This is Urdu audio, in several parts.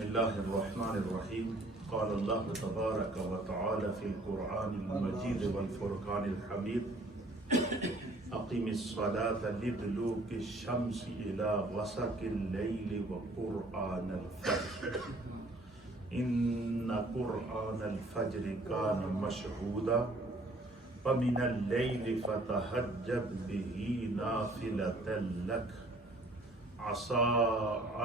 بسم الله الرحمن الرحيم قال الله تبارك وتعالى في القرآن المجيد والفرقان الحميد أقم الصلاة لدلوك الشمس إلى غسق الليل وقرآن الفجر إن قرآن الفجر كان مشهودا ومن الليل فتهجد به نافلة لك عسى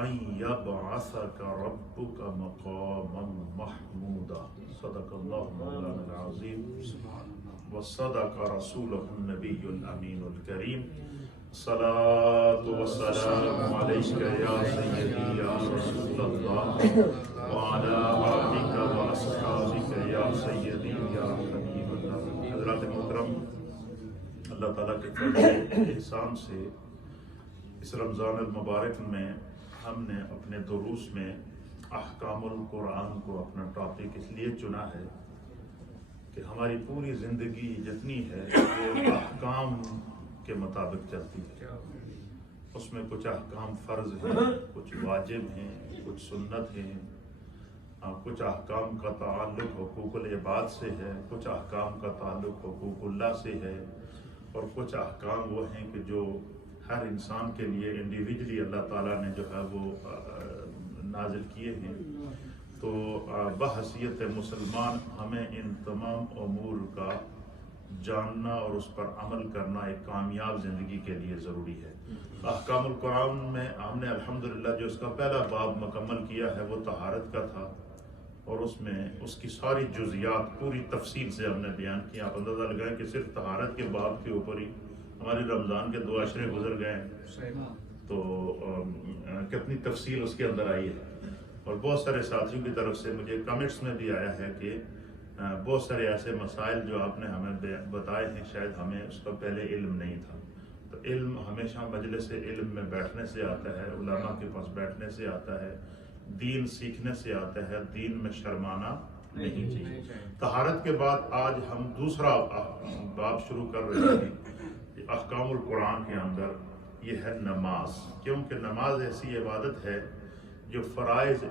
أن يبعثك ربك مقاما محمودا صدق الله مولانا العظيم وصدق رسوله النبي الأمين الكريم الصلاة والسلام عليك يا سيدي يا رسول الله وعلى آلك وأصحابك يا سيدي يا حبيب الله. حضرات محترم، اللہ تعالیٰ کے فضل احسان سے اس رمضان المبارک میں ہم نے اپنے دروس میں احکام القرآن کو اپنا ٹاپک اس لیے چنا ہے کہ ہماری پوری زندگی جتنی ہے وہ احکام کے مطابق چلتی ہے. اس میں کچھ احکام فرض ہیں، کچھ واجب ہیں، کچھ سنت ہیں، کچھ احکام کا تعلق حقوق العباد سے ہے، کچھ احکام کا تعلق حقوق اللہ سے ہے، اور کچھ احکام وہ ہیں کہ جو ہر انسان کے لیے انڈیویجلی اللہ تعالیٰ نے جو ہے وہ نازل کیے ہیں. تو بحیثیت مسلمان ہمیں ان تمام امور کا جاننا اور اس پر عمل کرنا ایک کامیاب زندگی کے لیے ضروری ہے. احکام القرآن میں ہم نے الحمدللہ جو اس کا پہلا باب مکمل کیا ہے وہ طہارت کا تھا، اور اس میں اس کی ساری جزیات پوری تفصیل سے ہم نے بیان کیا. آپ اندازہ لگائیں کہ صرف طہارت کے باب کے اوپر ہی ہمارے رمضان کے 2 عشرے گزر گئے ہیں، تو کتنی تفصیل اس کے اندر آئی ہے. اور بہت سارے ساتھیوں کی طرف سے مجھے کمنٹس میں بھی آیا ہے کہ بہت سارے ایسے مسائل جو آپ نے ہمیں بتائے ہیں شاید ہمیں اس کا پہلے علم نہیں تھا. تو علم ہمیشہ مجلس علم میں بیٹھنے سے آتا ہے، علماء کے پاس بیٹھنے سے آتا ہے، دین سیکھنے سے آتا ہے، دین میں شرمانا نہیں چاہیے. طہارت کے بعد آج ہم دوسرا باب شروع کر رہے ہیں احکام القرآن کے اندر. یہ ہے نماز، کیونکہ نماز ایسی عبادت ہے جو فرائض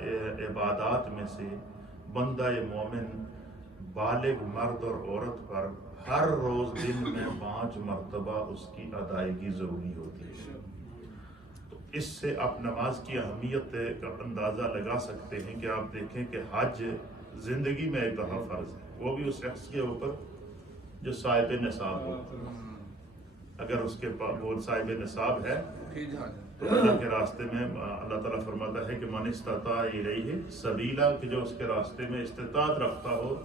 عبادات میں سے بندہ مومن بالغ مرد اور عورت پر ہر روز دن میں 5 مرتبہ اس کی ادائیگی ضروری ہوتی ہے. تو اس سے آپ نماز کی اہمیت کا اندازہ لگا سکتے ہیں کہ آپ دیکھیں کہ حج زندگی میں ایک دفعہ فرض ہے، وہ بھی اس شخص کے اوپر جو صاحب نصاب ہو. اگر اس کے پاس وہ صاحب نصاب ہے تو اللہ کے راستے میں اللہ تعالیٰ فرماتا ہے کہ من استطاع الیہ سبیلا، کہ جو اس کے راستے میں استطاعت رکھتا ہو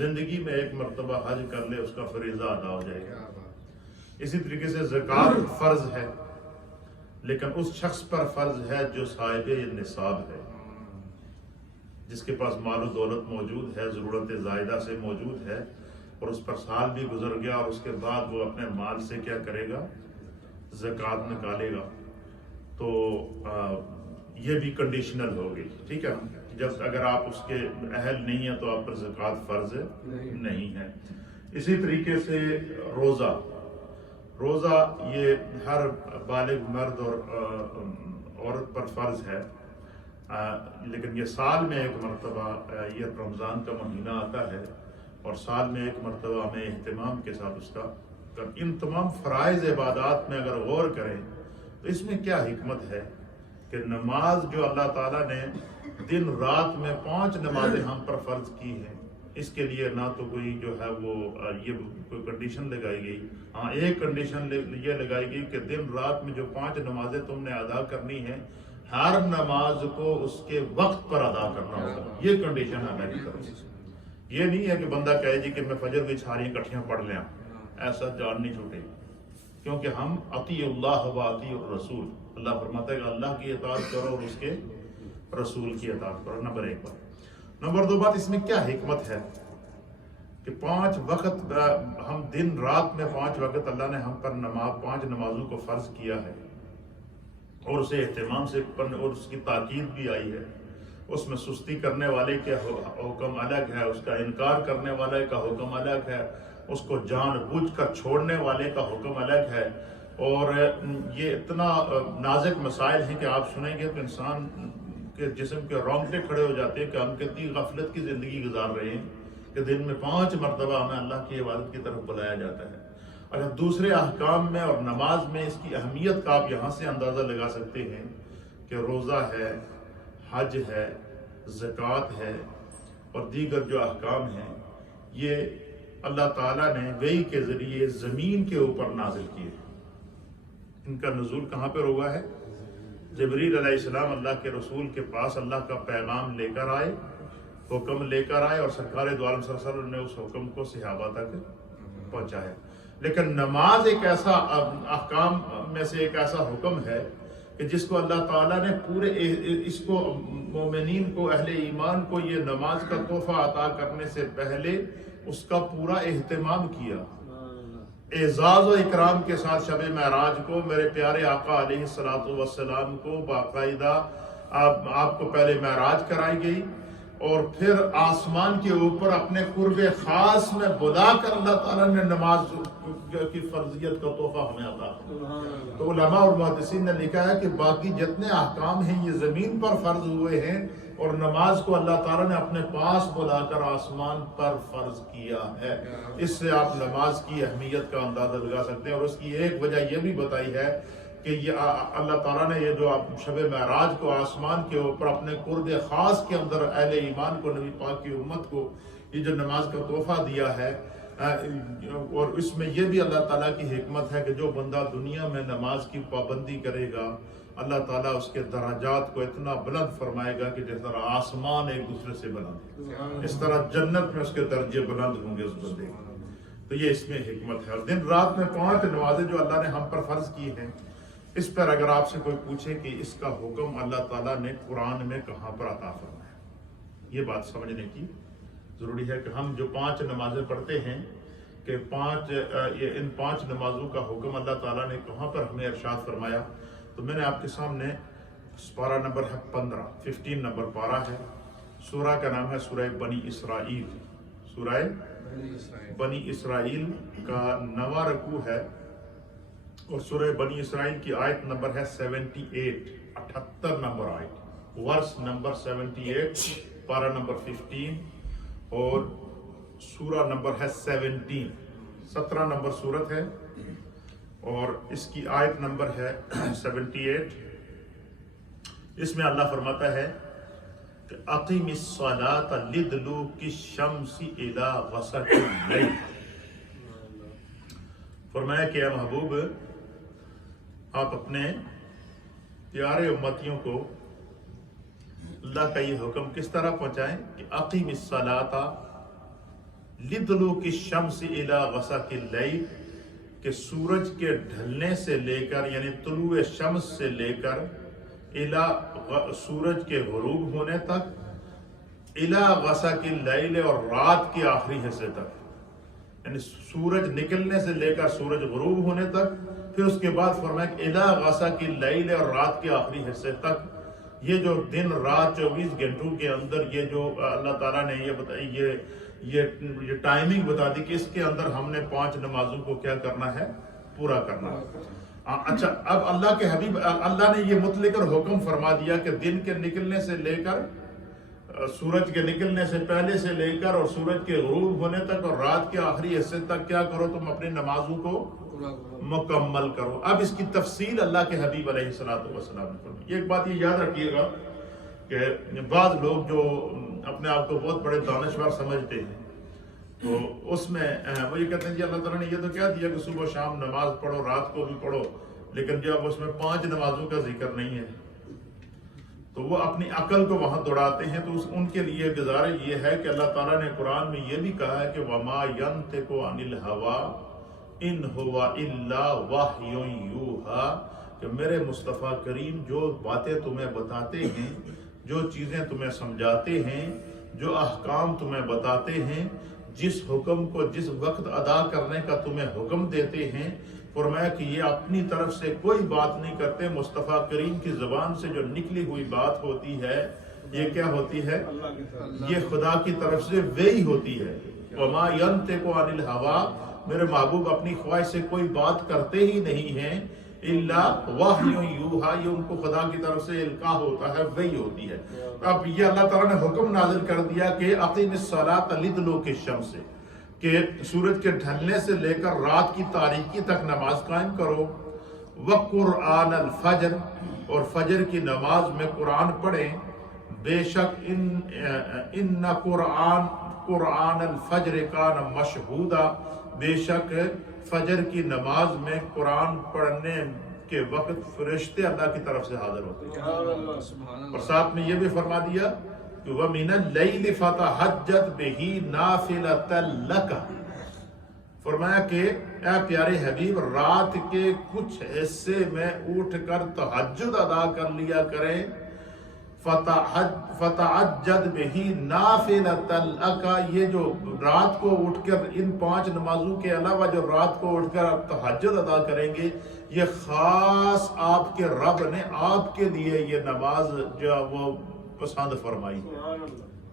زندگی میں 1 مرتبہ حج کر لے، اس کا فریضہ ادا ہو جائے گا. اسی طریقے سے زکوٰۃ فرض ہے، لیکن اس شخص پر فرض ہے جو صاحب نصاب ہے، جس کے پاس مال و دولت موجود ہے، ضرورت زائدہ سے موجود ہے، اور اس پر سال بھی گزر گیا اور اس کے بعد وہ اپنے مال سے کیا کرے گا؟ زکوٰۃ نکالے گا. تو یہ بھی کنڈیشنل ہو گئی، ٹھیک ہے. جب اگر آپ اس کے اہل نہیں ہیں تو آپ پر زکوٰۃ فرض نہیں ہے. اسی طریقے سے روزہ یہ ہر بالغ مرد اور عورت پر فرض ہے، لیکن یہ سال میں 1 مرتبہ یہ رمضان کا مہینہ آتا ہے، اور سال میں 1 مرتبہ ہمیں اہتمام کے ساتھ اس کا. ان تمام فرائض عبادات میں اگر غور کریں تو اس میں کیا حکمت ہے کہ نماز جو اللہ تعالیٰ نے دن رات میں 5 نمازیں ہم پر فرض کی ہیں، اس کے لیے نہ تو کوئی جو ہے وہ یہ کوئی کنڈیشن لگائی گئی. ہاں، ایک کنڈیشن یہ لگائی گئی کہ دن رات میں جو 5 نمازیں تم نے ادا کرنی ہیں، ہر نماز کو اس کے وقت پر ادا کرنا ہوگا. یہ کنڈیشن ہے میری طرف سے. یہ نہیں ہے کہ بندہ کہے جی کہ میں فجر کی ساری اکٹھیاں پڑھ لیں، ایسا جان نہیں چھوٹے. کیونکہ ہم اطیع اللہ و اطیع الرسول، اللہ فرماتا ہے کہ اللہ کی اطاعت کرو اور اس کے رسول کی اطاعت کرو. نمبر 1 بات. نمبر 2 بات، اس میں کیا حکمت ہے کہ 5 وقت ہم دن رات میں 5 وقت اللہ نے ہم پر 5 نمازوں کو فرض کیا ہے، اور اسے اہتمام سے اور اس کی تاکید بھی آئی ہے. اس میں سستی کرنے والے کے حکم الگ ہے، اس کا انکار کرنے والے کا حکم الگ ہے، اس کو جان بوجھ کر چھوڑنے والے کا حکم الگ ہے. اور یہ اتنا نازک مسائل ہیں کہ آپ سنیں گے تو انسان کے جسم کے رونگٹے کھڑے ہو جاتے ہیں کہ ہم کتنی غفلت کی زندگی گزار رہے ہیں کہ دن میں 5 مرتبہ ہمیں اللہ کی عبادت کی طرف بلایا جاتا ہے۔ اگر دوسرے احکام میں اور نماز میں اس کی اہمیت کا آپ یہاں سے اندازہ لگا سکتے ہیں کہ روزہ ہے، حج ہے، زکوٰۃ ہے اور دیگر جو احکام ہیں، یہ اللہ تعالیٰ نے وحی کے ذریعے زمین کے اوپر نازل کیے۔ ان کا نزول کہاں پر ہوا ہے؟ جبریل علیہ السلام اللہ کے رسول کے پاس اللہ کا پیغام لے کر آئے، حکم لے کر آئے، اور سرکار دو عالم صلی اللہ علیہ وسلم نے اس حکم کو صحابہ تک پہنچایا۔ لیکن نماز ایک ایسا احکام میں سے ایک ایسا حکم ہے کہ جس کو اللہ تعالیٰ نے پورے اس کو مومنین کو، اہل ایمان کو یہ نماز کا تحفہ عطا کرنے سے پہلے اس کا پورا اہتمام کیا، اعزاز و اکرام کے ساتھ شب معراج کو میرے پیارے آقا علیہ الصلوۃ والسلام کو باقاعدہ آپ کو پہلے معراج کرائی گئی، اور پھر آسمان کے اوپر اپنے قرب خاص میں بلا کر اللہ تعالیٰ نے نماز کی فرضیت کا تحفہ ہمیں عطا کیا۔ تو علماء اور محدثین نے لکھا ہے کہ باقی جتنے احکام ہیں یہ زمین پر فرض ہوئے ہیں، اور نماز کو اللہ تعالیٰ نے اپنے پاس بلا کر آسمان پر فرض کیا ہے۔ اس سے آپ نماز کی اہمیت کا اندازہ لگا سکتے ہیں، اور اس کی ایک وجہ یہ بھی بتائی ہے کہ یہ اللہ تعالیٰ نے یہ جو شب معراج کو آسمان کے اوپر اپنے قرب خاص کے اندر اہل ایمان کو، نبی پاک کی امت کو یہ جو نماز کا تحفہ دیا ہے، اور اس میں یہ بھی اللہ تعالیٰ کی حکمت ہے کہ جو بندہ دنیا میں نماز کی پابندی کرے گا، اللہ تعالیٰ اس کے درجات کو اتنا بلند فرمائے گا کہ جس طرح آسمان ایک دوسرے سے بلند ہے، اس طرح جنت میں اس کے درجے بلند ہوں گے اس بندے کے۔ تو یہ اس میں حکمت ہے۔ اور دن رات میں 5 نمازیں جو اللہ نے ہم پر فرض کی ہیں، اس پر اگر آپ سے کوئی پوچھے کہ اس کا حکم اللہ تعالیٰ نے قرآن میں کہاں پر عطا فرمایا، یہ بات سمجھنے کی ضروری ہے کہ ہم جو 5 نمازیں پڑھتے ہیں کہ ان 5 نمازوں کا حکم اللہ تعالیٰ نے کہاں پر ہمیں ارشاد فرمایا، تو میں نے آپ کے سامنے پارہ نمبر ہے 15 نمبر پارہ ہے، سورہ کا نام ہے سورہ بنی اسرائیل۔ سورہ بنی اسرائیل کا 9واں رکوع ہے، اور سورہ بنی اسرائیل کی آیت نمبر ہے 78 نمبر آیت، ورس نمبر 78، پارہ نمبر 15، اور سورہ نمبر ہے 17 نمبر سورت ہے، اور اس کی آیت نمبر ہے 78۔ اس میں اللہ فرماتا ہے کہ اقیم الصلاۃ لدلوک الشمس الی غسق اللیل۔ فرمایا کہ اے محبوب، آپ اپنے پیارے امتیوں کو اللہ کا یہ حکم کس طرح پہنچائیں کہ اقیم الصلاۃ لدلوک الشمس الی غسق اللیل، کہ سورج کے ڈھلنے سے لے کر، یعنی طلوع شمس سے لے کر سورج کے غروب ہونے تک، الی غسق اللیل، اور رات کے آخری حصے تک، یعنی سورج نکلنے سے لے کر سورج غروب ہونے تک، پھر اس کے بعد فرمایا کہ الی غسق اللیل، اور رات کے آخری حصے تک۔ یہ جو دن رات 24 گھنٹوں کے اندر یہ جو اللہ تعالیٰ نے یہ بتائی، یہ ٹائمنگ بتا دی کہ اس کے اندر ہم نے 5 نمازوں کو کیا کرنا ہے، پورا کرنا ہے۔ اچھا، اب اللہ کے حبیب اللہ نے یہ مطلق حکم فرما دیا کہ دن کے نکلنے سے لے کر، سورج کے نکلنے سے پہلے سے لے کر، اور سورج کے غروب ہونے تک، اور رات کے آخری حصے تک کیا کرو، تم اپنی نمازوں کو مکمل کرو۔ اب اس کی تفصیل اللہ کے حبیب علیہ الصلوۃ والسلام نے فرمائی۔ ایک بات یہ یاد رکھیے گا کہ بعض لوگ جو اپنے آپ کو بہت بڑے دانشور سمجھتے ہیں، تو اس میں وہ یہ کہتے ہیں جی اللہ تعالیٰ نے یہ تو کیا دیا کہ صبح و شام نماز پڑھو، رات کو بھی پڑھو، لیکن جب اس میں 5 نمازوں کا ذکر نہیں ہے تو وہ اپنی عقل کو وہاں دوڑاتے ہیں۔ تو ان کے لیے گزارش یہ ہے کہ اللہ تعالیٰ نے قرآن میں یہ بھی کہا ہے کہ وَمَا يَنْطِقُ عَنِ الْهَوَىٰ إِنْ هُوَ إِلَّا وَحْيٌ يُوحَىٰ، کہ میرے مصطفیٰ کریم جو باتیں تمہیں بتاتے ہیں، جو چیزیں تمہیں سمجھاتے ہیں، جو احکام تمہیں بتاتے ہیں، جس حکم کو جس وقت ادا کرنے کا تمہیں حکم دیتے ہیں، فرمایا کہ یہ اپنی طرف سے کوئی بات نہیں کرتے، مصطفیٰ کریم کی زبان سے جو نکلی ہوئی بات ہوتی ہے یہ کیا ہوتی ہے، یہ خدا کی طرف سے وحی ہوتی ہے۔ وَمَا يَنْطِقُ عَنِ الْهَوَىٰ، میرے محبوب اپنی خواہش سے کوئی بات کرتے ہی نہیں ہیں، الا وحی یوحا، یہ ان کو خدا کی طرف سے القاء ہوتا ہے، وہی ہوتی ہے۔ اب یہ اللہ تعالیٰ نے حکم نازل کر دیا کہ اقیم الصلاۃ لدلوک الشمس، کہ سورج کے ڈھلنے سے لے کر رات کی تاریکی تک نماز قائم کرو، وقرآن الفجر، اور فجر کی نماز میں قرآن پڑھیں، بے شک ان قرآن الفجر کان مشہودا، بے شک فجر کی نماز میں قرآن پڑھنے کے وقت فرشتے اللہ کی طرف سے حاضر ہوتے ہیں۔ اور ساتھ میں یہ بھی فرما دیا کہ وَمِنَ اللَّيْلِ فَتَهَجَّدْ بِهِ نَافِلَةً لَكَ، فرمایا کہ اے پیارے حبیب رات کے کچھ حصے میں اٹھ کر تہجد ادا کر لیا کریں، فتعجد بہی نافلۃ لک، یہ جو رات کو اٹھ کر ان 5 نمازوں کے علاوہ جو رات کو اٹھ کر آپ تہجد ادا کریں گے، یہ خاص آپ کے رب نے آپ کے لیے یہ نماز جو وہ پسند فرمائی،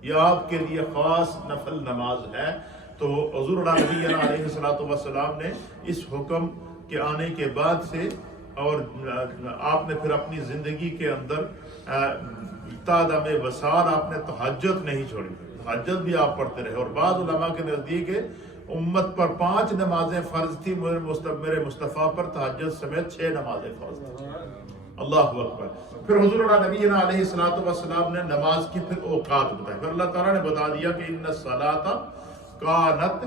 یہ آپ کے لیے خاص نفل نماز ہے۔ تو حضور نبی علیہ الصلوۃ والسلام نے اس حکم کے آنے کے بعد سے، اور آپ نے پھر اپنی زندگی کے اندر تعدم وصال آپ نے تہجد نہیں چھوڑی، تہجد بھی آپ پڑھتے رہے۔ اور بعض علماء کے نزدیک امت پر 5 نمازیں فرض تھی، میرے مصطفیٰ پر تہجد سمیت 6 نمازیں فرض تھی۔ اللہ اکبر۔ پھر حضور نبی علیہ الصلوۃ والسلام نے نماز کی پھر اوقات بتائی، پھر اللہ تعالیٰ نے بتا دیا کہ ان الصلاۃ کانت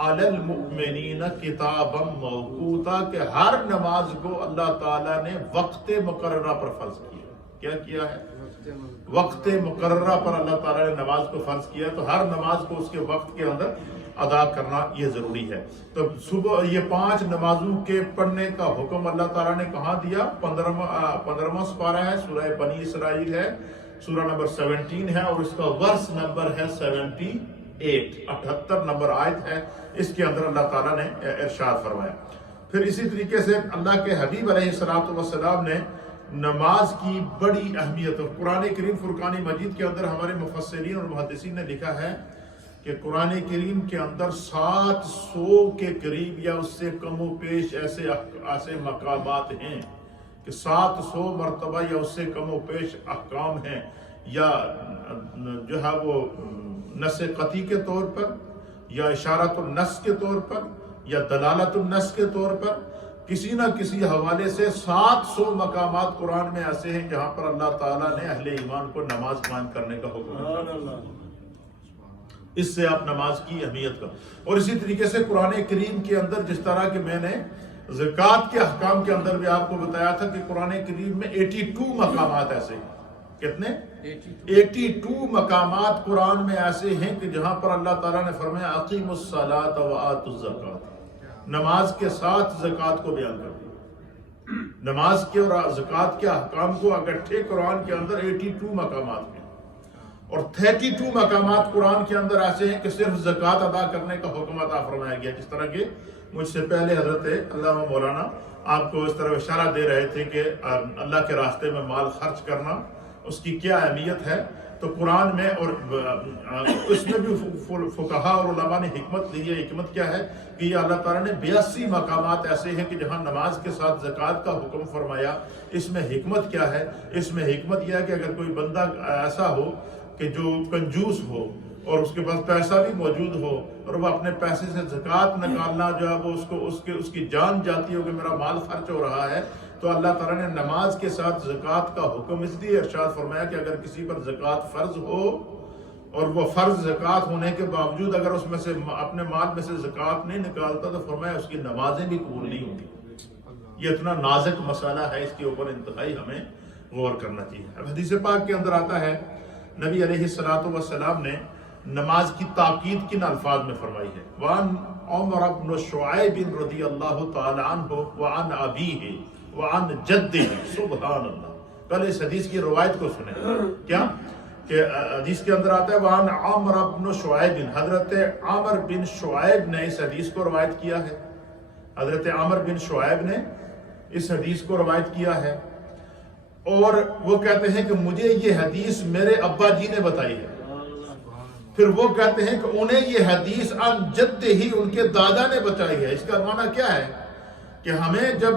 علی المؤمنین کتابا موقوتا، کہ ہر نماز کو اللہ تعالیٰ نے وقت مقررہ پر فرض کیا۔ کیا ہے؟ وقت مقررہ پر اللہ تعالیٰ نے نماز کو فرض کیا، تو ہر نماز کو اس کے وقت کے اندر ادا کرنا یہ ضروری ہے۔ تو صبح یہ 5 نمازوں کے پڑھنے کا حکم اللہ تعالیٰ نے کہاں دیا؟ 15واں سپارہ ہے، سورہ بنی اسرائیل ہے، سورہ نمبر 17 ہے، اور اس کا ورس نمبر ہے 78 نمبر آیت ہے، اس کے اندر اللہ تعالیٰ نے ارشاد فرمایا۔ پھر اسی طریقے سے اللہ کے حبیب علیہ الصلوۃ والسلام نے نماز کی بڑی اہمیت، اور قرآن کریم فرقان مجید کے اندر ہمارے مفسرین اور محدثین نے لکھا ہے کہ قرآن کریم کے اندر 700 کے قریب یا اس سے کم و بیش ایسے مقامات ہیں کہ 700 مرتبہ یا اس سے کم و بیش احکام ہیں، یا جو ہے وہ نص قطعی کے طور پر، یا اشارت النص کے طور پر، یا دلالت النص کے طور پر، کسی نہ کسی حوالے سے 700 مقامات قرآن میں ایسے ہیں جہاں پر اللہ تعالیٰ نے اہل ایمان کو نماز قائم کرنے کا حکم دیا۔ اس سے آپ نماز کی اہمیت کا، اور اسی طریقے سے قرآن کریم کے اندر جس طرح کہ میں نے زکوٰۃ کے احکام کے اندر بھی آپ کو بتایا تھا کہ قرآن کریم میں 82 مقامات ایسے ہیں۔ کتنے؟ 82 مقامات قرآن میں ایسے ہیں کہ جہاں پر اللہ تعالیٰ نے فرمایا اقیموا الصلاۃ وآتوا الزکاۃ، نماز کے ساتھ زکوٰۃ کو بیان کر دیا۔ نماز کے اور زکوٰۃ کے احکام کو اکٹھے قرآن کے اندر 82 مقامات ہیں، اور 32 مقامات قرآن کے اندر ایسے ہیں کہ صرف زکوٰۃ ادا کرنے کا حکم عطا فرمایا گیا، جس طرح کہ مجھ سے پہلے حضرت علامہ مولانا آپ کو اس طرح اشارہ دے رہے تھے کہ اللہ کے راستے میں مال خرچ کرنا اس کی کیا اہمیت ہے۔ تو قرآن میں اور اس میں بھی فقہا اور علماء نے حکمت لی ہے۔ حکمت کیا ہے کہ یہ اللہ تعالیٰ نے 82 مقامات ایسے ہیں کہ جہاں نماز کے ساتھ زکوٰۃ کا حکم فرمایا۔ اس میں حکمت کیا ہے؟ اس میں حکمت یہ ہے کہ اگر کوئی بندہ ایسا ہو کہ جو کنجوس ہو اور اس کے پاس پیسہ بھی موجود ہو اور وہ اپنے پیسے سے زکوٰۃ نکالنا جو ہے وہ اس کی جان جاتی ہو کہ میرا مال خرچ ہو رہا ہے، تو اللہ تعالیٰ نے نماز کے ساتھ زکوٰۃ کا حکم اس لیے ارشاد فرمایا کہ اگر کسی پر زکوٰۃ فرض ہو اور وہ فرض زکوٰۃ ہونے کے باوجود اگر اس میں سے اپنے مال میں سے زکوٰۃ نہیں نکالتا تو فرمایا اس کی نمازیں بھی قبول نہیں ہوں گی۔ یہ اتنا نازک مسئلہ ہے، اس کے اوپر انتہائی ہمیں غور کرنا چاہیے۔ اب حدیث پاک کے اندر آتا ہے نبی علیہ الصلوۃ والسلام نے نماز کی تاکید کن الفاظ میں فرمائی ہے؟ وعن عمر بن شعیب رضی اللہ تعالی عنہ وعن ابیہ وعن جدہ، سبحان اللہ۔ پہلے اس حدیث کی روایت کو سنیں، کیا کہ حدیث کے اندر آتا ہے وعن عمر بن شعیب، حضرت عمر بن شعیب نے اس حدیث کو روایت کیا ہے۔ حضرت عمر بن شعیب نے اس حدیث کو روایت کیا ہے، اور وہ کہتے ہیں کہ مجھے یہ حدیث میرے ابا جی نے بتائی ہے۔ پھر وہ کہتے ہیں کہ انہیں یہ حدیث عن جدہ ہی، ان کے دادا نے بتائی ہے۔ اس کا معنی کیا ہے کہ ہمیں جب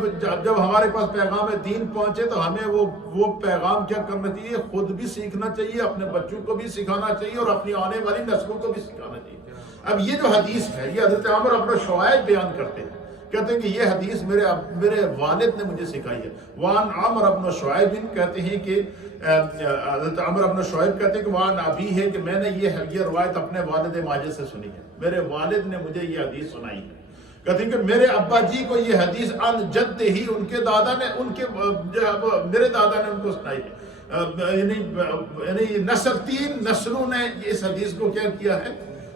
ہمارے پاس پیغام دین پہنچے تو ہمیں وہ پیغام کیا کرنا چاہیے، خود بھی سیکھنا چاہیے، اپنے بچوں کو بھی سکھانا چاہیے اور اپنی آنے والی نسلوں کو بھی سکھانا چاہیے۔ اب یہ جو حدیث ہے یہ حضرت عمر بن شعیب بیان کرتے ہیں، کہتے ہیں کہ یہ حدیث میرے والد نے مجھے سکھائی ہے۔ وان عمر بن شعیب کہتے ہیں کہ حضرت عمر بن شعیب کہتے ہیں کہ وان ابی ہے کہ میں نے یہ روایت اپنے والد ماجد سے سنی ہے، میرے والد نے مجھے یہ حدیث سنائی ہے۔ کہتے ہیں کہ میرے ابا جی کو یہ حدیث عن جد ہی ان کے دادا نے میرے دادا نے ان کو سنائی ہے، یعنی تین نسلوں نے اس حدیث کو کیا کیا ہے،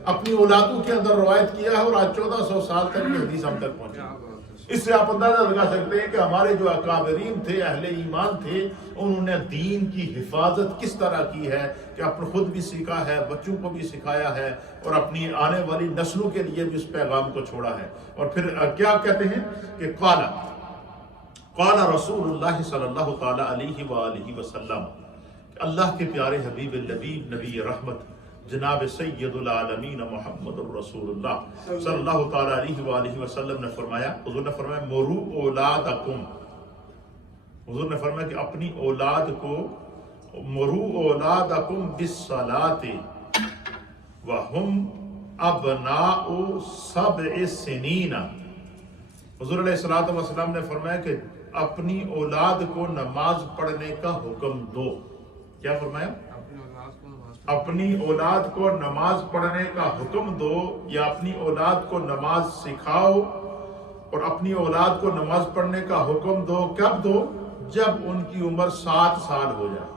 اپنی اولادوں کے اندر روایت کیا ہے، اور آج 1400 سال تک یہ حدیث ہم تک پہنچی۔ اس سے آپ اندازہ لگا سکتے ہیں کہ ہمارے جو اکابرین تھے، اہل ایمان تھے، انہوں نے دین کی حفاظت کس طرح کی ہے کہ اپنے خود بھی سیکھا ہے، بچوں کو بھی سکھایا ہے، اور اپنی آنے والی نسلوں کے لیے بھی اس پیغام کو چھوڑا ہے۔ اور پھر کیا کہتے ہیں کہ قال رسول اللہ صلی اللہ تعالی علیہ وآلہ وسلم، اللہ کے پیارے حبیب اللبیب نبی رحمت جناب سید العالمین محمد الرسول اللہ صلی اللہ تعالی علیہ وآلہ وسلم نے فرمایا، حضور نے فرمایا مرو اولادکم، حضور نے فرمایا کہ اپنی اولاد کو مرو اولادکم بالصلاۃ وہم ابناء 7 سنین۔ حضور علیہ الصلوۃ والسلام نے فرمایا کہ اپنی اولاد کو نماز پڑھنے کا حکم دو۔ کیا فرمایا؟ اپنی اولاد کو نماز پڑھنے کا حکم دو، یا اپنی اولاد کو نماز سکھاؤ، اور اپنی اولاد کو نماز پڑھنے کا حکم دو۔ کب دو؟ جب ان کی عمر 7 سال ہو جائے۔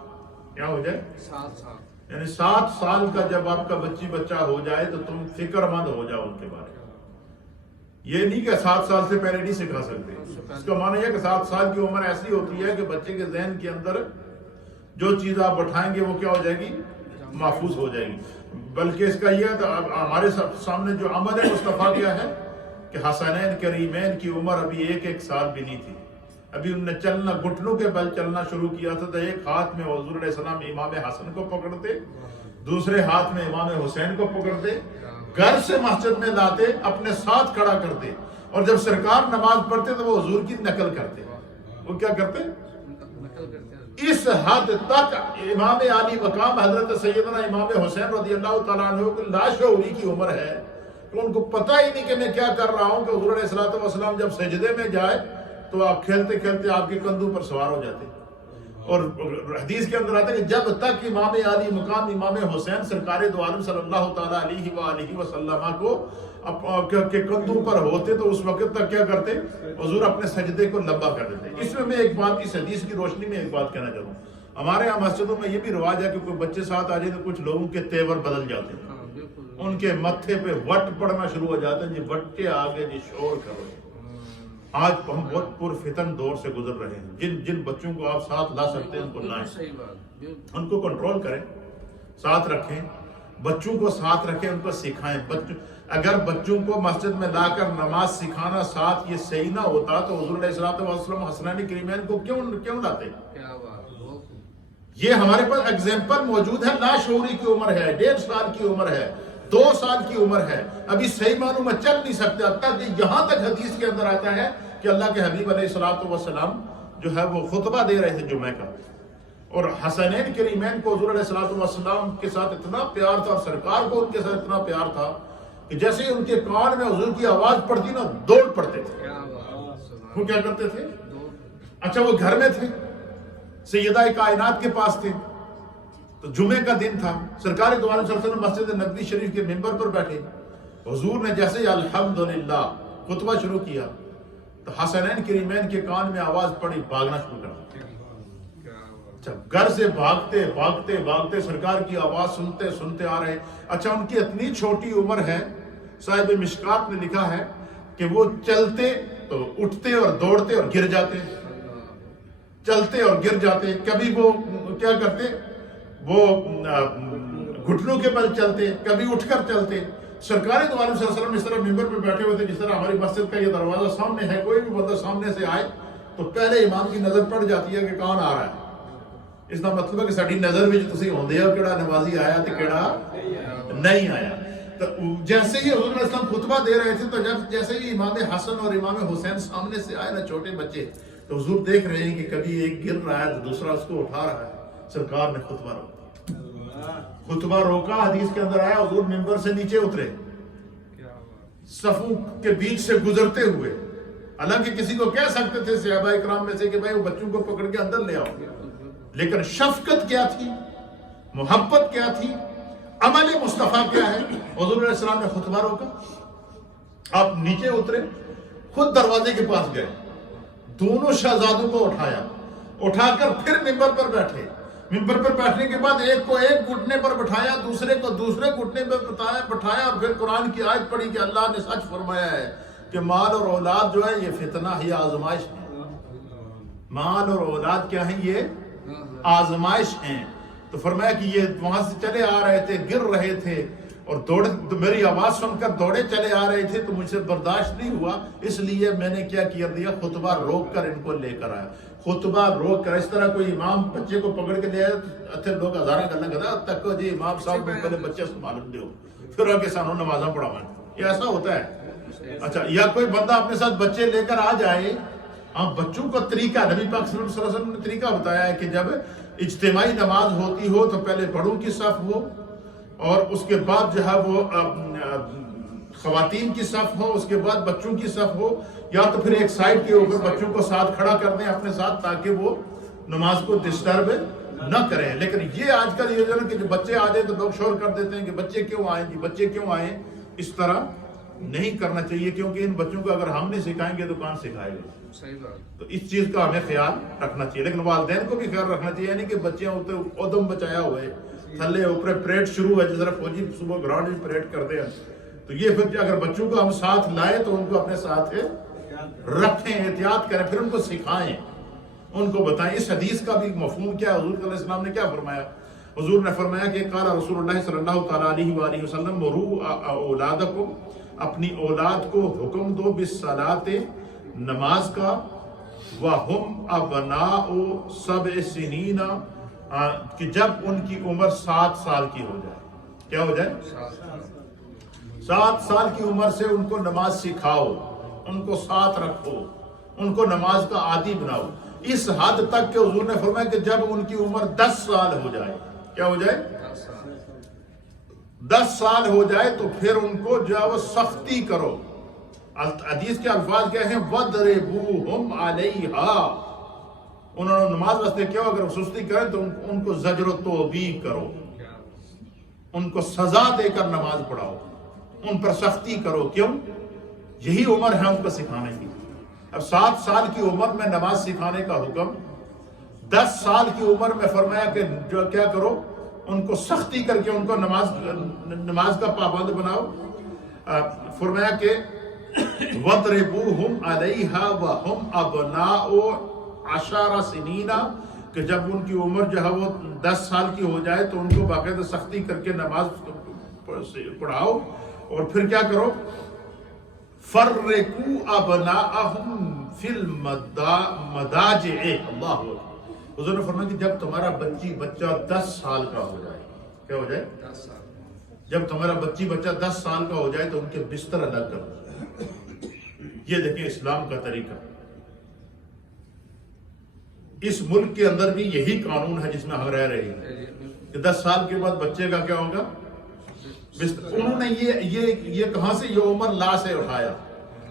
کیا ہو جائے؟ 7 سال، یعنی 7 سال کا جب آپ کا بچہ ہو جائے تو تم فکر مند ہو جاؤ ان کے بارے میں۔ یہ نہیں کہ 7 سال سے پہلے نہیں سکھا سکتے، اس کا معنی یہ کہ 7 سال کی عمر ایسی ہوتی ہے کہ بچے کے ذہن کے اندر جو چیز آپ بٹھائیں گے وہ کیا ہو جائے گی؟ محفوظ ہو جائے گی۔ بلکہ اس کا یہ ہے تو ہمارے سامنے جو عمل مصطفیٰ کیا ہے کہ حسنین کریمین کی عمر ابھی 1 سال بھی نہیں تھی، ابھی انہوں نے چلنا، گھٹنوں کے بل چلنا شروع کیا تھا، تو ایک ہاتھ میں حضور علیہ السلام امام حسن کو پکڑتے، دوسرے ہاتھ میں امام حسین کو پکڑتے، گھر سے مسجد میں لاتے، اپنے ساتھ کھڑا کرتے، اور جب سرکار نماز پڑھتے تو وہ حضور کی نقل کرتے۔ وہ کیا کرتے؟ اس حد تک امام علی مقام حضرت سیدنا امام حسین رضی اللہ تعالیٰ عنہ کو لاشعوری کی عمر ہے کہ ان کو پتہ ہی نہیں کہ میں کیا کر رہا ہوں، کہ حضور علیہ السلام جب سجدے میں جائے تو آپ کھیلتے کھیلتے آپ کے کندھوں پر سوار ہو جاتے۔ اور حدیث کے اندر آتا ہے کہ جب تک امام علی مقام امام حسین سرکار دو عالم صلی اللہ تعالیٰ علیہ وآلہ وسلم کو کے کندھوں پر ہوتے تو اس وقت تک کیا کرتے؟ حضور اپنے سجدے کو لمبا کر دیتے۔ اس میں ایک بات، اس حدیث کی روشنی میں ایک بات کہنا چاہتا ہوں، ہمارے یہاں مسجدوں میں یہ بھی رواج ہے کہ کوئی بچے ساتھ آ جائے تو کچھ لوگوں کے تیور بدل جاتے ہیں، ان کے متھے پہ وٹ پڑنا شروع ہو جاتے ہیں، جی وٹ کے آگے جی شور کرو۔ آج ہم بہت پرفتن دور سے گزر رہے ہیں، جن بچوں کو آپ ساتھ لا سکتے ہیں ان کو لائیں، ان کو کنٹرول کریں، ساتھ رکھیں، بچوں کو ساتھ رکھیں، ان کو سکھائیں۔ اگر بچوں کو مسجد میں لا کر نماز سکھانا ساتھ یہ صحیح نہ ہوتا تو حضور علیہ السلام حسنین کریمین کو کیوں لاتے؟ یہ ہمارے پاس ایگزامپل موجود ہے، لاشعوری کی عمر ہے، 1.5 سال کی عمر ہے، 2 سال کی عمر ہے، ابھی صحیح معنوں میں چل نہیں سکتے، تک یہاں تک حدیث کے اندر آتا ہے کہ اللہ کے حبیب علیہ السلام جو ہے وہ خطبہ دے رہے تھے جمعہ کا، اور حسنین کریمین کو حضور علیہ السلام کے ساتھ اتنا پیار تھا، اور سرکار کو ان کے ساتھ اتنا پیار تھا کہ جیسے ان کے کان میں حضور کی آواز پڑتی نا دوڑ پڑتے تھے۔ وہ کیا کرتے تھے؟ اچھا وہ گھر میں تھے، سیدہ کائنات کے پاس تھے، تو جمعے کا دن تھا، سرکار دو عالم صلی اللہ علیہ وسلم مسجد نبوی شریف کے منبر پر بیٹھے، حضور نے جیسے الحمدللہ خطبہ شروع کیا تو حسنین کریمین کے کان میں آواز پڑی، بھاگنا شروع کر دیا۔ جب گھر سے بھاگتے بھاگتے بھاگتے سرکار کی آواز سنتے آ رہے۔ اچھا ان کی اتنی چھوٹی عمر ہے، صاحب مشکات نے لکھا ہے کہ وہ چلتے تو اٹھتے اور دوڑتے اور گر جاتے، چلتے اور گر جاتے، کبھی وہ کیا کرتے، وہ گھٹنوں کے بل چلتے، کبھی اٹھ کر چلتے۔ سرکار دو عالم صلی اللہ علیہ وسلم اس طرح منبر پہ بیٹھے ہوئے تھے جس طرح ہماری مسجد کا یہ دروازہ سامنے ہے، کوئی بھی بندہ سامنے سے آئے تو پہلے امام کی نظر پڑ جاتی ہے کہ کون آ رہا ہے۔ اس کا مطلب ہے کہ ساری نظر میں تسی ہوندے ہو کیڑا نمازی آیا تے کیڑا نہیں آیا۔ تو جیسے ہی حضور علیہ السلام خطبہ دے رہے تھے تو جیسے ہی امام حسن اور امام حسین سامنے سے آئے نا چھوٹے بچے، تو حضور دیکھ رہے ہیں کہ کبھی ایک گر رہا ہے تو دوسرا اس کو اٹھا رہا ہے، سرکار نے خطبہ روکا، حدیث کے اندر آیا حضور منبر سے نیچے اترے صفوں کے بیچ سے گزرتے ہوئے، حالانکہ کسی کو کہہ سکتے تھے صحابہ اکرام میں سے کہ بھائی وہ بچوں کو پکڑ کے اندر لے آؤ، لیکن شفقت کیا تھی، محبت کیا تھی، عمل مصطفیٰ کیا ہے، حضور علیہ السلام نے خطبہ روکا، آپ نیچے اترے، خود دروازے کے پاس گئے، دونوں شہزادوں کو اٹھا کر پھر منبر پر بیٹھے، منبر پر بیٹھنے کے بعد ایک کو ایک گھٹنے پر بٹھایا، دوسرے کو دوسرے گھٹنے پر بٹھایا، اور پھر قرآن کی آیت پڑھی کہ اللہ نے سچ فرمایا ہے کہ مال اور اولاد جو ہے یہ فتنہ ہی آزمائش ہے، مال اور اولاد کیا ہیں، یہ آزمائش ہیں۔ تو فرمایا کہ یہ وہاں سے چلے آ رہے تھے، گر رہے تھے اور دوڑے، میری آواز سن کر دوڑے چلے آ رہے تھے، تو مجھ سے برداشت نہیں ہوا، اس لیے میں نے کیا دیا، خطبہ روک کر ان کو لے کر آیا، خطبہ روک کر۔ اس طرح کوئی امام بچے کو پکڑ کے لے آیا تو لوگ ہزاریں کرنا کہتا تک کو جی امام صاحب کو پہلے بچے سنبھالن دیو پھر آگے سانوں نمازاں پڑھاویں، یہ ایسا ہوتا ہے۔ اچھا، یا کوئی بندہ اپنے ساتھ بچے لے کر آ جائے، ہاں بچوں کا طریقہ نبی پاک صلی اللہ علیہ وسلم نے طریقہ بتایا ہے کہ جب اجتماعی نماز ہوتی ہو تو پہلے بڑوں کی صف ہو، اور اس کے بعد جو ہے وہ خواتین کی صف ہو، اس کے بعد بچوں کی صف ہو، یا تو پھر ایک سائڈ کے اوپر بچوں کو ساتھ کھڑا کر دیں اپنے ساتھ تاکہ وہ نماز کو ڈسٹرب نہ کریں۔ لیکن یہ آج کل یہ جو ہے کہ بچے آ جائیں تو لوگ شور کر دیتے ہیں کہ بچے کیوں آئیں جی، بچے کیوں آئیں، اس طرح نہیں کرنا چاہیے، کیونکہ ان بچوں کو اگر ہم نہیں سکھائیں گے تو کون سکھائے گا؟ تو اس چیز کا ہمیں خیال رکھنا چاہیے، لیکن والدین کو بھی خیال رکھنا چاہیے، یعنی کہ بچے ہوتے ادم بچایا ہوئے تھلے اوپر پریڈ شروع ہے، جس طرح فوجی صبح گراؤنڈ میں پریڈ کرتے ہیں، تو یہ پھر اگر بچوں کو ہم ساتھ لائیں تو ان کو اپنے ساتھ رکھیں، احتیاط کریں، پھر ان کو سکھائیں، ان کو بتائیں۔ اس حدیث کا بھی مفہوم کیا، حضور علیہ السلام نے کیا فرمایا؟ حضور نے فرمایا کہ قال رسول اللہ صلی اللہ تعالیٰ علیہ وآلہ وسلم مروا اولادکم، اپنی اولاد کو حکم دو بالصلاۃ، نماز کا، وَهُمْ أَبْنَاءُ 7 سنین، کہ جب ان کی عمر 7 سال کی ہو جائے، کیا ہو جائے؟ 7 سال کی عمر سے ان کو نماز سکھاؤ، ان کو ساتھ رکھو، ان کو نماز کا عادی بناؤ، اس حد تک کہ حضور نے فرمایا کہ جب ان کی عمر 10 سال ہو جائے، کیا ہو جائے؟ 10 سال ہو جائے تو پھر ان کو جو ہے وہ سختی کرو۔ حدیث کے الفاظ کیا ہیں؟ وَضْرِبُوهُمْ عَلَيْهَا، انہوں نے نماز واسطے کیا، اگر سستی کریں تو ان کو زجر و توبیخ کرو، ان کو سزا دے کر نماز پڑھاؤ، ان پر سختی کرو۔ کیوں؟ یہی عمر ہے ان کو سکھانے کی۔ اب 7 سال کی عمر میں نماز سکھانے کا حکم، 10 سال کی عمر میں فرمایا کہ جو کیا کرو، ان کو سختی کر کے ان کو نماز کا پابند بناؤ۔ فرمایا کہ وَضْرِبُوهُمْ عَلَيْهَا وَهُمْ أَبْنَاءُ 10 سنین، کہ جب ان کی عمر جو ہے وہ 10 سال کی ہو جائے تو ان کو باقاعدہ سختی کر کے نماز پڑھاؤ، اور پھر کیا کرو؟ فَرِّقُوا أَبْنَاءَهُمْ فِي الْمَضَاجِعِ، اللہ حضور نے فرمایا کہ جب تمہارا بچہ 10 سال کا ہو جائے، کیا ہو جائے؟ جب تمہارا بچہ 10 سال کا ہو جائے تو ان کے بستر الگ کرو۔ یہ دیکھیں اسلام کا طریقہ۔ اس ملک کے اندر بھی یہی قانون ہے جس میں ہم رہ رہے ہیں کہ 10 سال کے بعد بچے کا کیا ہوگا؟ انہوں نے یہ کہاں سے یہ عمر لا سے اٹھایا،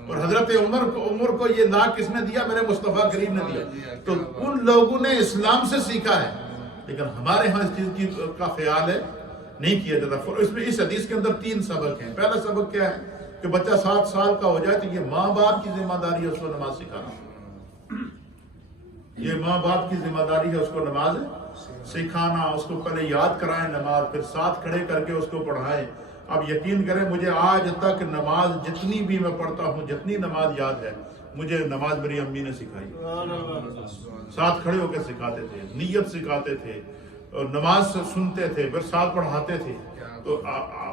اور حضرت عمر کو یہ لا کس نے دیا؟ میرے مصطفیٰ کریم نے دیا۔ تو ان لوگوں نے اسلام سے سیکھا ہے، لیکن ہمارے ہاں اس چیز کا خیال ہے نہیں کیا جاتا۔ اس حدیث کے اندر 3 سبق ہیں۔ پہلا سبق کیا ہے کہ بچہ 7 سال کا ہو جائے تو یہ ماں باپ کی ذمہ داری ہے اس کو نماز سکھانا، یہ ماں باپ کی ذمہ داری ہے اس کو نماز سکھانا، اس کو پہلے یاد کرائیں نماز، پھر ساتھ کھڑے کر کے اس کو پڑھائیں۔ اب یقین کریں مجھے آج تک نماز جتنی بھی میں پڑھتا ہوں، جتنی نماز یاد ہے، مجھے نماز میری امی نے سکھائی، ساتھ کھڑے ہو کے سکھاتے تھے، نیت سکھاتے تھے، اور نماز سنتے تھے، پھر ساتھ پڑھاتے تھے۔ تو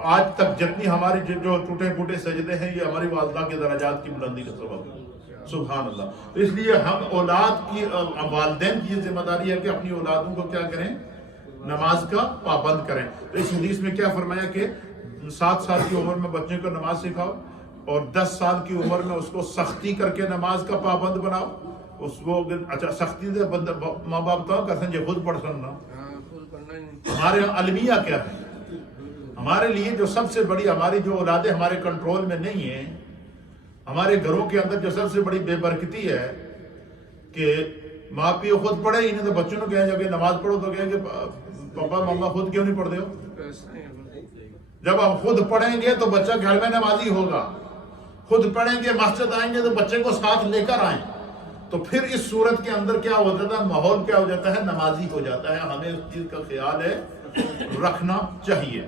آج تک جتنی ہماری جو ٹوٹے پھوٹے سجدے ہیں، یہ ہماری والدہ کے درجات کی بلندی کا سبب ہے۔ سبحان اللہ۔ تو اس لیے ہم اولاد کی، والدین کی یہ ذمہ داری ہے کہ اپنی اولادوں کو کیا کریں؟ نماز کا پابند کریں۔ تو اس حدیث میں کیا فرمایا کہ 7 سال کی عمر میں بچے کو نماز سکھاؤ اور 10 سال کی عمر میں اس کو سختی کر کے نماز کا پابند بناؤ. اس کو اچھا سختی سے ماں باپ تو کہتے ہیں یہ خود پڑھ سکنا. ہمارے یہاں المیہ کیا ہے؟ ہمارے لیے جو سب سے بڑی ہماری جو اولادیں ہمارے کنٹرول میں نہیں ہیں، ہمارے گھروں کے اندر جو سب سے بڑی بے برکتی ہے کہ ماں پیو خود پڑھے ہی نہیں، تو بچوں نے کہیں جب نماز پڑھو تو کہیں کہ پاپا ماما خود کیوں نہیں پڑھتے ہو؟ جب ہم خود پڑھیں گے تو بچہ گھر میں نمازی ہوگا، خود پڑھیں گے مسجد آئیں گے تو بچے کو ساتھ لے کر آئیں، تو پھر اس صورت کے اندر کیا ہو جاتا ہے، ماحول کیا ہو جاتا ہے، نمازی ہو جاتا ہے. ہمیں اس چیز کا خیال ہے رکھنا چاہیے.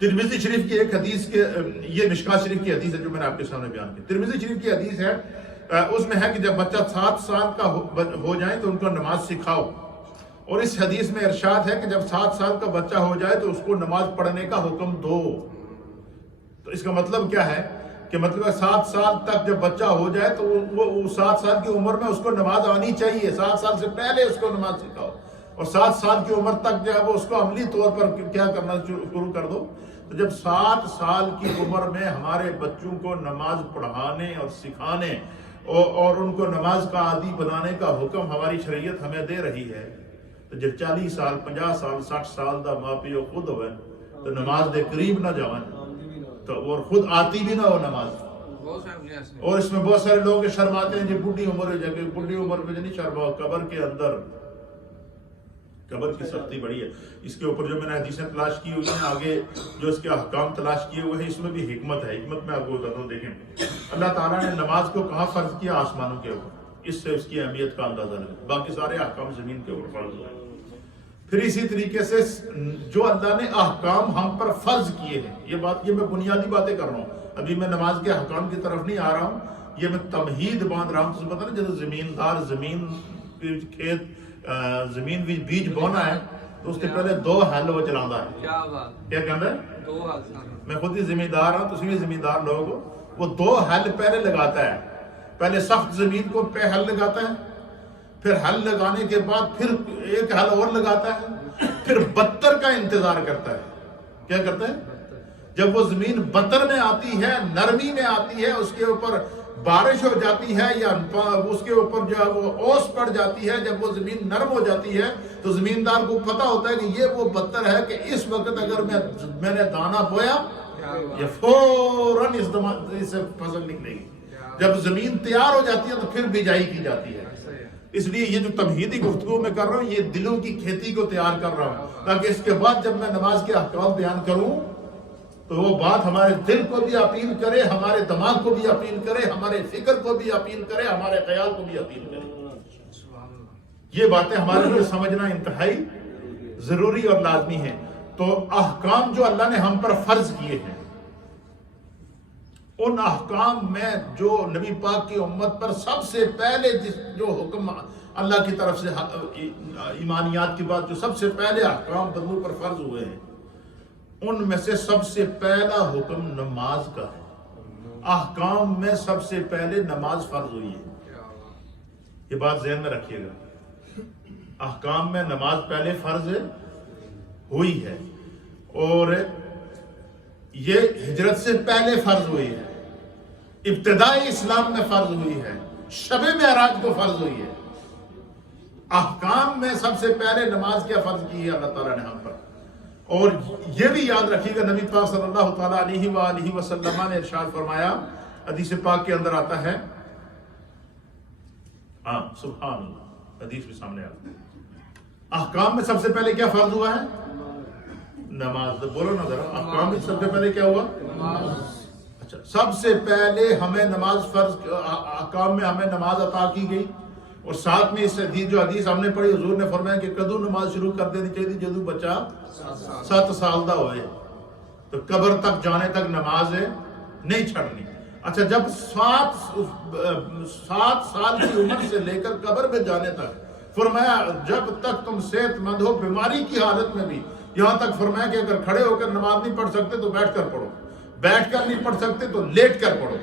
ترمذی شریف کی ایک حدیث کے، یہ مشکاۃ شریف کی حدیث ہے جو میں نے آپ کے سامنے بیان کی. ترمذی شریف کی حدیث ہے، اس میں ہے کہ جب بچہ 7 سال کا ہو جائے تو ان کو نماز سکھاؤ. اور اس حدیث میں ارشاد ہے کہ جب 7 سال کا بچہ ہو جائے تو اس کو نماز پڑھنے کا حکم دو. تو اس کا مطلب کیا ہے کہ مطلب 7 سال تک جب بچہ ہو جائے تو وہ 7 سال کی عمر میں اس کو نماز آنی چاہیے. 7 سال سے پہلے اس کو نماز سکھاؤ اور 7 سال کی عمر تک جو ہے وہ اس کو عملی طور پر کیا کرنا شروع کر دو. تو جب 7 سال کی عمر میں ہمارے بچوں کو نماز پڑھانے اور سکھانے اور ان کو نماز کا عادی بنانے کا حکم ہماری شریعت ہمیں دے رہی ہے، تو جب 40 سال 50 سال 60 سال دا ماں پیو خود ہوئے تو نماز دے قریب نہ جاؤں تو اور خود آتی بھی نہ ہو نماز. اور اس میں بہت سارے لوگ شرماتے ہیں جی بڑھی عمر ہے، جگہ بڑھی عمر میں نہیں شرماؤ. قبر کے اندر قبر کی سختی بڑی ہے. اس کے اوپر جو میں نے حدیثیں تلاش کی ہوئی ہیں، آگے جو اس کے احکام تلاش کیے ہوئے ہیں، اس میں بھی حکمت ہے. حکمت میں آپ کو بتاتا ہوں. دیکھیں اللہ تعالیٰ نے نماز کو کہاں فرض کیا؟ آسمانوں کے اوپر. اس سے اس کی اہمیت کا اندازہ لگے. باقی سارے احکام زمین کے اوپر فرض ہوئے. پھر اسی طریقے سے جو اللہ نے احکام ہم پر فرض کیے ہیں، یہ میں بنیادی باتیں کر رہا ہوں، ابھی میں نماز کے احکام کی طرف نہیں آ رہا ہوں، یہ میں تمہید باندھ رہا ہوں. تو پتہ نا جب زمیندار زمین کھیت زمین بیج بونا ہے تو اس کے پہلے 2 ہل وہ چلانا ہے. کیا کہنا ہے؟ 2 ہل. میں خود ہی زمیندار ہوں، تم بھی زمیندار لوگ ہو. وہ 2 ہل پہلے لگاتا ہے. پہلے سخت زمین کو پہ ہل لگاتا ہے، پھر ہل لگانے کے بعد پھر ایک ہل اور لگاتا ہے، پھر بتر کا انتظار کرتا ہے. کیا کرتا ہے؟ جب وہ زمین بتر میں آتی ہے، نرمی میں آتی ہے، اس کے اوپر بارش ہو جاتی ہے یا اس کے اوپر جو ہے وہ اوس پڑ جاتی ہے، جب وہ زمین نرم ہو جاتی ہے تو زمیندار کو پتا ہوتا ہے کہ یہ وہ بتر ہے کہ اس وقت اگر میں نے دانا بویا یہ فوراً اس سے فصل نکلے گی. جب زمین تیار ہو جاتی ہے تو پھر بیجائی کی جاتی ہے. اس لیے یہ جو تمہیدی گفتگو میں کر رہا ہوں، یہ دلوں کی کھیتی کو تیار کر رہا ہوں تاکہ اس کے بعد جب میں نماز کے احکام بیان کروں تو وہ بات ہمارے دل کو بھی اپیل کرے، ہمارے دماغ کو بھی اپیل کرے، ہمارے فکر کو بھی اپیل کرے، ہمارے خیال کو بھی اپیل کرے. یہ باتیں ہمارے لیے سمجھنا انتہائی ضروری اور لازمی ہے. تو احکام جو اللہ نے ہم پر فرض کیے ہیں، ان احکام میں جو نبی پاک کی امت پر سب سے پہلے جو حکم اللہ کی طرف سے ایمانیات کی بات جو سب سے پہلے احکام بندوں پر فرض ہوئے ہیں، ان میں سے سب سے پہلا حکم نماز کا ہے. احکام میں سب سے پہلے نماز فرض ہوئی ہے. یہ بات ذہن میں رکھیے گا. احکام میں نماز پہلے فرض ہوئی ہے اور یہ ہجرت سے پہلے فرض ہوئی ہے، ابتدائی اسلام میں فرض ہوئی ہے، شب معراج کو فرض ہوئی ہے. احکام میں سب سے پہلے نماز کیا فرض کی ہے اللہ تعالیٰ نے ہم پر. اور یہ بھی یاد رکھیے گا نبی پاک صلی اللہ تعالیٰ علیہ وآلہ وسلم نے ارشاد فرمایا، حدیث پاک کے اندر آتا ہے، سبحان اللہ، حدیث بھی سامنے آتا ہے، احکام میں سب سے پہلے کیا فرض ہوا ہے؟ نماز. بولو نا ذرا، احکام میں سب سے پہلے کیا ہوا؟ اچھا، سب سے پہلے ہمیں نماز فرض، احکام میں ہمیں نماز عطا کی گئی. اور ساتھ میں اس حدیث جو حدیث ہم نے پڑھی، حضور نے فرمایا کہ کدو نماز شروع کر دینی چاہیے جدو بچہ 7 سال دا ہوئے، تو قبر تک جانے تک نماز نہیں چھڑنی. اچھا، جب 7 سال کی عمر سے لے کر قبر میں جانے تک فرمایا جب تک تم صحت مند ہو، بیماری کی حالت میں بھی، یہاں تک فرمایا کہ اگر کھڑے ہو کر نماز نہیں پڑھ سکتے تو بیٹھ کر پڑھو، بیٹھ کر نہیں پڑھ سکتے تو لیٹ کر پڑھو.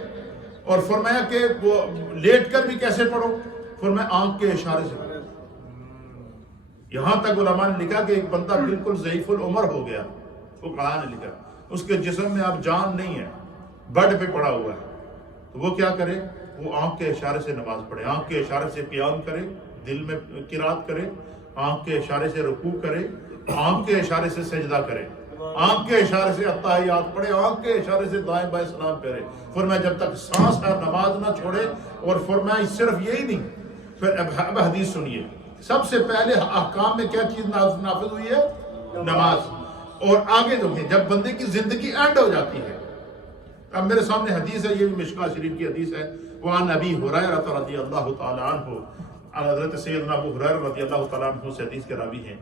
اور فرمایا کہ وہ لیٹ کر بھی کیسے پڑھو؟ فرمایا آنکھ کے اشارے سے. یہاں تک علماء نے لکھا کہ ایک بندہ بالکل ضعیف العمر ہو گیا، وہ کہا نے لکھا اس کے جسم میں اب جان نہیں ہے، بیڈ پہ پڑا ہوا ہے، تو وہ کیا کرے؟ وہ آنکھ کے اشارے سے نماز پڑھے، آنکھ کے اشارے سے قیام کرے، دل میں قرات کرے، آنکھ کے اشارے سے رکوع کرے، آنکھ کے اشارے سے سجدہ کرے، آنکھ کے اشارے سے اتحیات پڑھے، آنکھ کے اشارے سے دائیں بائیں سلام پھیرے۔ فرمایا جب تک سانس ہے نماز نہ چھوڑے۔ اور فرمایا صرف یہی نہیں، پھر اب حدیث سنیے، سب سے پہلے احکام میں کیا چیز نافذ ہوئی ہے؟ نماز۔ اور آگے دیکھیں جب بندے کی زندگی اینڈ ہو جاتی ہے، اب میرے سامنے حدیث ہے، یہ بھی مشکاہ شریف کی حدیث ہے، وعن ابی ہریرہ رضی اللہ تعالی عنہ، حضرت سیدنا ابو ہریرہ رضی اللہ تعالی عنہ سے حدیث کے راوی ہیں،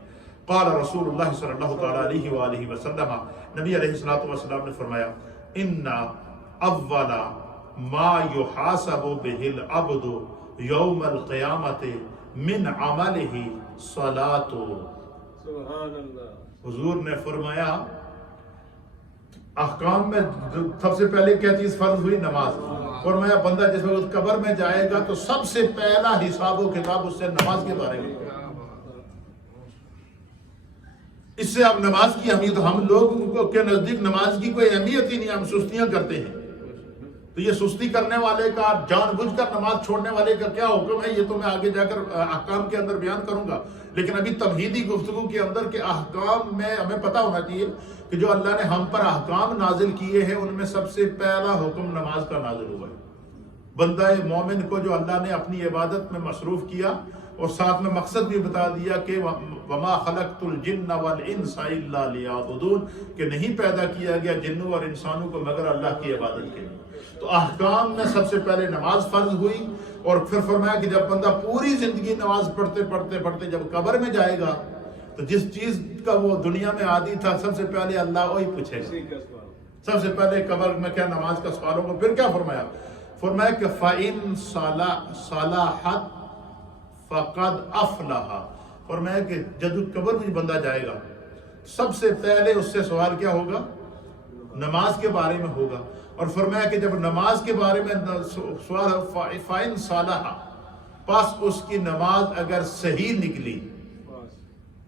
قال رسول اللہ صلی اللہ تعالی علیہ وآلہ وسلم، نبی علیہ الصلوۃ والسلام نے فرمایا، ان اول ما یحاسب بہ العبد یوم القیامۃ من عملہ صلاۃ۔ سبحان اللہ۔ حضور نے فرمایا احکام میں سب سے پہلے کیا چیز فرض ہوئی؟ نماز۔ فرمایا بندہ جس وقت قبر میں جائے گا تو سب سے پہلا حساب و کتاب اس سے نماز کے بارے میں۔ اس سے اب نماز کی اہمیت، ہم لوگ کے نزدیک نماز کی کوئی اہمیت ہی نہیں، ہم سستیاں کرتے ہیں۔ تو یہ سستی کرنے والے کا، جان بوجھ کر نماز چھوڑنے والے کا کیا حکم ہے، یہ تو میں آگے جا کر احکام کے اندر بیان کروں گا، لیکن ابھی تمہیدی گفتگو کے اندر کے احکام میں ہمیں پتہ ہونا چاہیے کہ جو اللہ نے ہم پر احکام نازل کیے ہیں ان میں سب سے پہلا حکم نماز کا نازل ہوا ہے۔ بندہ مومن کو جو اللہ نے اپنی عبادت میں مصروف کیا اور ساتھ میں مقصد بھی بتا دیا کہ وما خلقت الجن والانس الا لیعبدون، کہ نہیں پیدا کیا گیا جنوں اور انسانوں کو مگر اللہ کی عبادت کے لیے۔ تو احکام میں سب سے پہلے نماز فرض ہوئی، اور پھر فرمایا کہ جب بندہ پوری زندگی نماز پڑھتے پڑھتے پڑھتے جب قبر میں جائے گا تو جس چیز کا وہ دنیا میں عادی تھا سب سے پہلے اللہ وہی پوچھے گا۔ سب سے پہلے قبر میں کیا؟ نماز کا سوال ہوگا۔ پھر کیا فرمایا؟ فرمایا کہ فَإِن صَلَحَتْ فَقَدْ أَفْلَحَ۔ فرمایا کہ جب قبر میں بندہ جائے گا سب سے پہلے اس سے سوال کیا ہوگا؟ نماز کے بارے میں ہوگا۔ اور فرمایا کہ جب نماز کے بارے میں سوال فَإِن صَلَحَ، پس اس کی نماز اگر صحیح نکلی،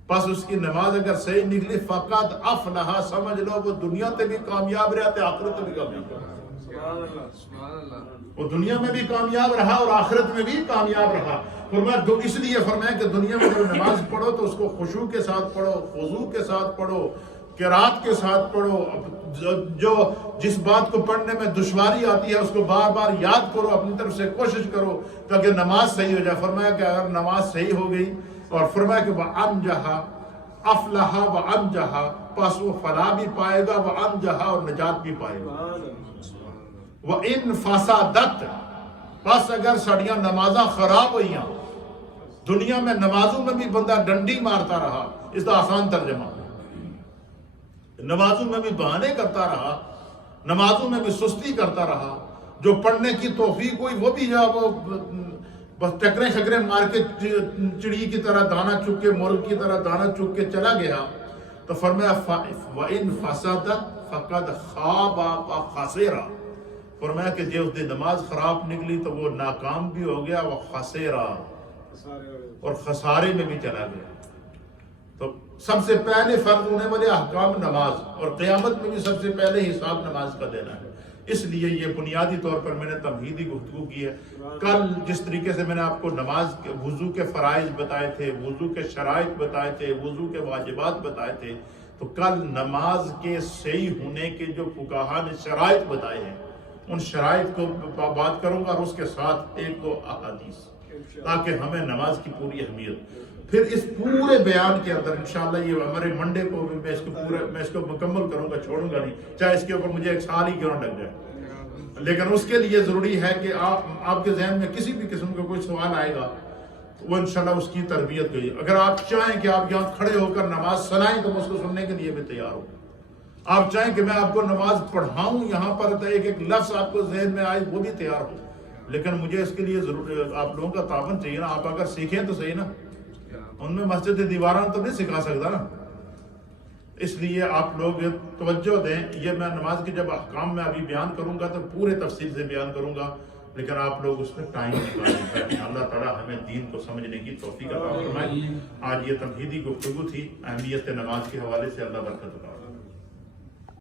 پس اس کی نماز اگر صحیح نکلی فقط افلح، سمجھ لو وہ دنیا تے بھی کامیاب رہا تے آخرت میں بھی کامیاب رہا۔ وہ دنیا میں بھی کامیاب رہا اور آخرت میں بھی کامیاب رہا۔ فرمایا اس لیے فرمایا کہ دنیا میں جب نماز پڑھو تو اس کو خشوع کے ساتھ پڑھو، خضوع کے ساتھ پڑھو، قرات کے ساتھ پڑھو، جو جس بات کو پڑھنے میں دشواری آتی ہے اس کو بار بار یاد کرو، اپنی طرف سے کوشش کرو تاکہ نماز صحیح ہو جائے۔ فرمایا کہ اگر نماز صحیح ہو گئی، اور فرمایا کہ وَأَنْجَحَ أَفْلَحَ وَأَنْجَحَ، پس وہ فلاح بھی پائے گا، وَأَنْجَحَ اور نجات بھی پائے گا۔ وَإِنْ فَسَدَتْ، پس اگر سڑیاں نمازاں خراب ہوئیاں، دنیا میں نمازوں میں بھی بندہ ڈنڈی مارتا رہا، اس کا آسان ترجمہ، نمازوں میں بھی بہانے کرتا رہا، نمازوں میں بھی سستی کرتا رہا، جو پڑھنے کی توفیق ہوئی وہ بھی جب بس ٹکریں شکریں مار کے چڑی کی طرح دانا چک کے، مرغ کی طرح دانا چک کے چلا گیا، تو فرمایا وَإِنْ فَسَدَتْ فَقَدْ خَابَ وَخَسِرَ۔ فرمایا کہ جو اس دن نماز خراب نکلی تو وہ ناکام بھی ہو گیا، وہ خسیرا، اور خسارے میں بھی چلا گیا۔ تو سب سے پہلے فرض ہونے والے احکام نماز، اور قیامت میں بھی سب سے پہلے حساب نماز کا دینا ہے۔ اس لیے یہ بنیادی طور پر میں نے تمہیدی گفتگو کی ہے۔ کل جس طریقے سے میں نے آپ کو نماز کے وضو کے فرائض بتائے تھے، وضو کے شرائط بتائے تھے، وضو کے واجبات بتائے تھے، تو کل نماز کے صحیح ہونے کے جو فقہا نے شرائط بتائے ہیں ان شرائط کو بات کروں گا، اور اس کے ساتھ ایک دو احادیث، تاکہ ہمیں نماز کی پوری اہمیت۔ پھر اس پورے بیان کے اندر انشاءاللہ یہ ہمارے منڈے کو میں اس کو مکمل کروں گا، چھوڑوں گا نہیں، چاہے اس کے اوپر مجھے ایک سال ہی کیوں نہ لگ جائے، لیکن اس کے لیے ضروری ہے کہ آپ کے ذہن میں کسی بھی قسم کا کوئی سوال آئے گا تو وہ انشاءاللہ اس کی تربیت ہوئی۔ اگر آپ چاہیں کہ آپ یہاں کھڑے ہو کر نماز سنائیں تو میں اس کو سننے کے لیے بھی تیار ہوں۔ آپ چاہیں کہ میں آپ کو نماز پڑھاؤں یہاں پر ایک ایک لفظ آپ کو ذہن میں آئے، وہ بھی تیار ہوں، لیکن مجھے اس کے لیے ضرور آپ لوگوں کا تعاون چاہیے نا۔ آپ اگر سیکھیں تو صحیح نا، ان میں مسجد دیواران تو نہیں سکھا سکتا نا، اس لیے آپ لوگ توجہ دیں۔ یہ میں نماز کے جب احکام میں ابھی بیان کروں گا تو پورے تفصیل سے بیان کروں گا، لیکن آپ لوگ اس میں ٹائم نکالیں۔ اللہ تعالیٰ ہمیں دین کو سمجھنے کی توفیق عطا فرمائے۔ آج یہ تمہیدی گفتگو تھی اہمیت نماز کے حوالے سے، اللہ برکت عطا فرمائے۔